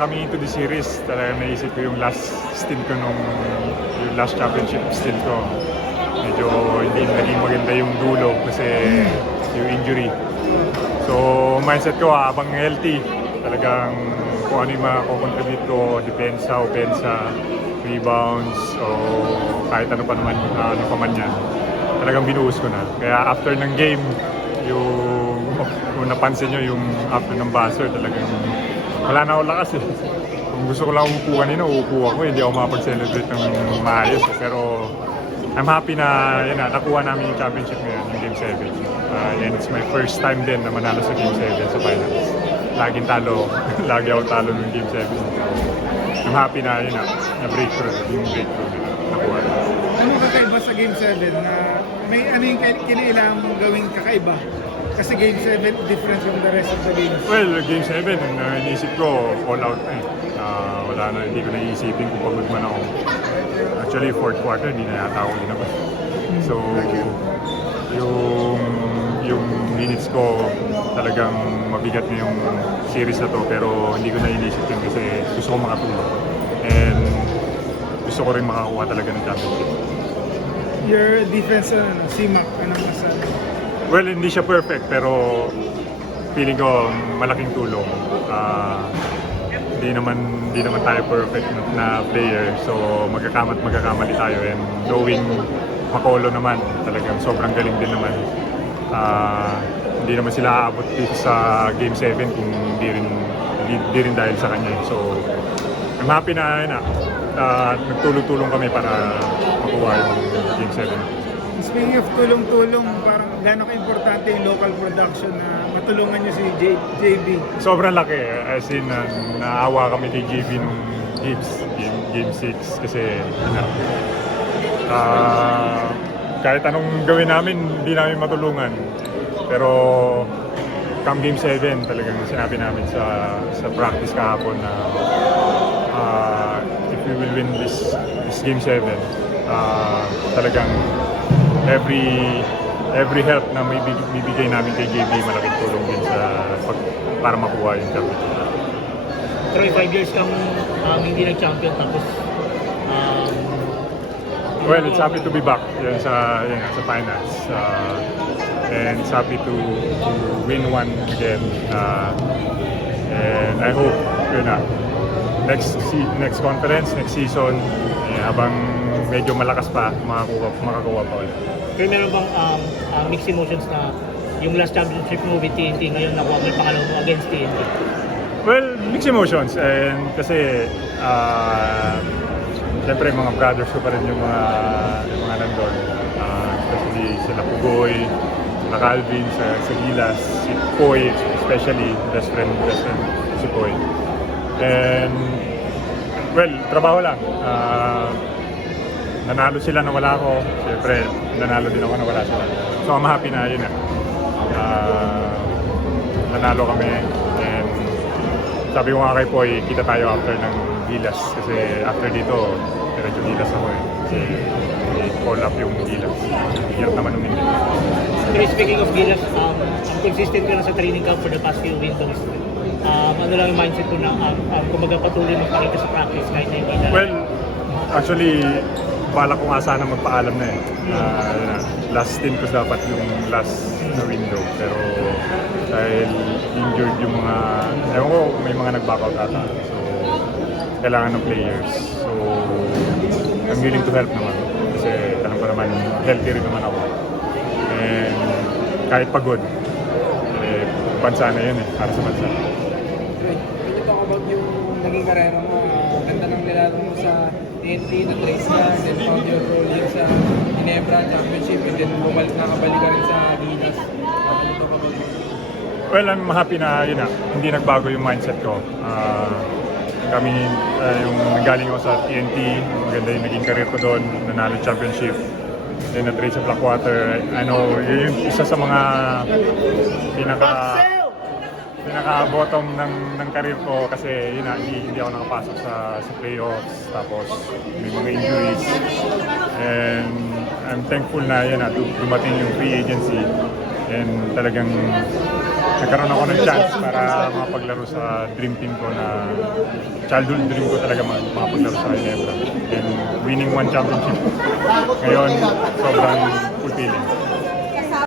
Coming into the series, talaga naisip ko yung last stint ko yung last championship stint ko. Medyo hindi naging maganda yung dulo kasi yung injury. So, mindset ko habang healthy, talagang kung ano yung makakontribute ko, depensa, opensa, rebounds, o kahit ano pa naman, ano pa man yan, talagang binuhos ko na. Kaya after ng game, kung napansin nyo yung after ng buzzer, talagang wala na ako lakas eh. Kung gusto ko lang umupo kanina, uupo ako. Hindi ako makapag-celebrate ng maayos. Pero I'm happy na yun na, nakuha namin yung championship ngayon, yung Game 7. And it's my first time din na manalo sa Game 7 sa finals. Laging talo, lagi ako talo ng Game 7. I'm happy na yun na breakthrough, yung breakthrough na nakuha. Ano kakaiba sa Game 7 na may ano yung kailangan mong gawing kakaiba? Kasi Game 7 different from the rest of the games. Well, Game 7, iniisip ko all out na eh. Wala na, hindi ko naisipin kung pagod man ako. Actually, fourth quarter, hindi na yata ako dinabas. So, yung minutes ko talagang mabigat na yung series na to, pero hindi ko na inisip yun kasi gusto ko makatulong. And gusto ko rin makakuha talaga ng championship. Your defense, CMAC, anong masabi? Well, hindi siya perfect, pero feeling ko malaking tulong. Hindi naman tayo perfect na player, so magkakamali tayo, and knowing Makolo naman, talagang sobrang galing din naman. Hindi naman sila aabot dito sa Game 7 kung hindi rin dahil sa kanya. So, I'm happy na nagtulong-tulong kami para makuha yung Game 7. Speaking of tulong-tulong, parang gano'ng ka-importante yung local production na matulungan nyo si JB? Sobrang laki. As in, naawa kami kay JB nung Game 6 kasi kahit anong gawin namin, hindi namin matulungan. Pero come Game 7, talagang sinabi namin sa practice kahapon na if we will win this Game 7, talagang every help na may bibigay namin kay JB, malaking tulong din para makuha yung championship. Pero 5 years kang hindi nag-champion tapos well, it's happy to be back sa finals. And it's happy to win one again. And I hope next conference, next season, habang medyo malakas pa, makakuha pa ulit. pero meron bang mixed emotions na yung last championship mo with TNT ngayon nakuha mo yung pangalawa mo against TNT? Well, mixed emotions, and kasi siyempre mga brothers ko pa rin yung mga nandun, especially sila Pugoy, sila Calvin, sa Gilas, si Poy, especially best friend si Poy. And well, trabaho lang. Nanalo sila na wala ako, siyempre nanalo din ako na wala sila. So I'm happy na yun nanalo kami, and sabi ko nga kay Poy, kita tayo after ng Gilas kasi after dito, diretso Gilas ako eh. Kasi call up yung Gilas. Hirap naman ng hindi. Pero speaking of Gilas, consistent ka na sa training camp for the past few windows. Ano lang yung mindset ko na kumbaga patuloy magpakita sa practice kahit na hindi na... Well, actually, bala ko nga sana magpaalam na eh. Last stint ko dapat yung last na window, pero dahil injured yung mga, ewan ko, may mga nag-back out ata. So, kailangan ng players. So, I'm willing to help naman. Kasi alam ko naman, healthy rin naman ako. And kahit pagod, bansa na yun eh, para sa bansa. Can you talk about yung naging karera mo? Ganda ng nilalaro mo sa TNT, na-trace ka, then found your role yun sa Ginebra Championship, and then nakabalik ka rin sa Gilas. Can you talk about it? Well, I'm happy na yun hindi nagbago yung mindset ko. Yung nanggaling ako sa TNT, maganda yung naging career ko doon, nanalo championship. Then na-trade sa Blackwater. I know, yun yung isa sa mga pinaka-bottom ng career ko kasi yun hindi ako nakapasok sa playoffs, tapos may mga injuries. And I'm thankful na dumating yung free agency, and talagang nagkaroon ako ng chance para makapaglaro sa dream team ko na childhood dream ko talaga makapaglaro sa Ginebra. And winning one championship. Ngayon, sobrang fulfilling.